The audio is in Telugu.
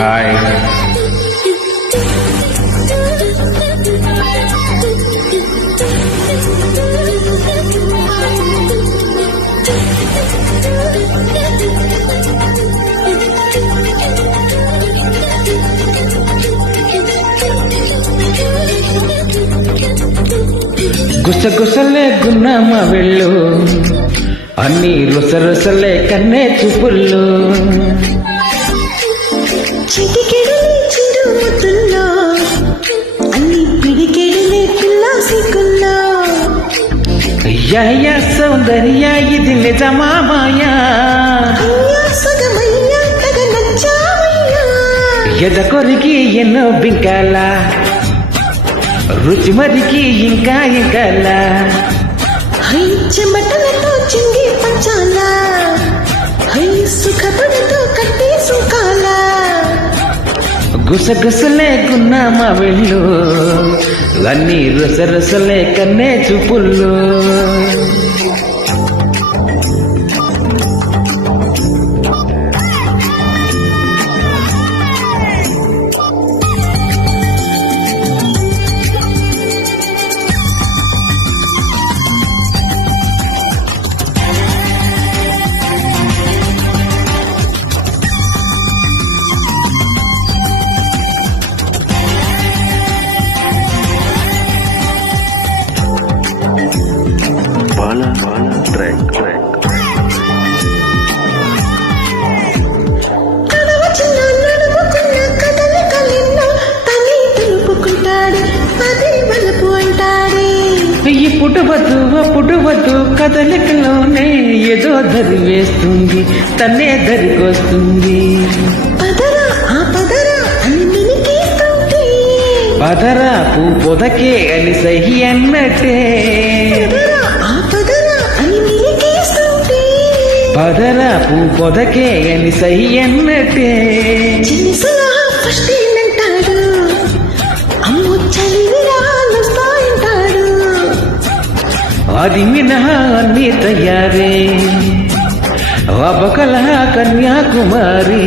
హాయ్. గుసగుసలే గున్నమ్మ వెళ్ళు, అన్ని రుసరుసలే కన్నే చూపుల్లో, చిటికెడలే చిరుముతుల్లో, అన్ని పిడికెడలే పిల్లా సిగ్గుల్లో. అయ్యా సౌందర్య ఇది నిజమా మాయా, అయ్యా సగమయ్యా తెగ నచ్చావయ్యా. ఎద కొరికి ఎన్నో బింకాల, రుచి మరికి ఇంకా ఇంకాలా. హై చెమటలతో చింగి పంచాలా, హై సుఖపడతో కట్టి సుఖాలా. గుసగుసలే గున్నమ్మ వెళ్ళు, అన్ని రుసరుసలే కన్నే చూపుల్లో. కడవ చిన్న నడుపుకున్న కదలికలెన్నో తనే తెలుపుకుంటాడు, అదే వలపు అంటాడే. ఈ పుట్టువద్దు కదలికలోనే ఏదో దరి వేస్తుంది, తన్నే దరికొస్తుంది. పదరా ఆ పదరా అని మినికేస్తుంటే, పదరా పొదకే అని సహి అన్నట్టే, పదరా ఆ పదరా అని మినికేస్తుంటే. పదరా పొదకే అని సహి అన్నట్టే. చిన్ని సలహా ఫస్ట్ ఏంటంటాడు, అమ్మో చలివిరా వస్తాయంటాడు. అది మినహా అన్ని తయారే, అబకల కన్యాకుమారి.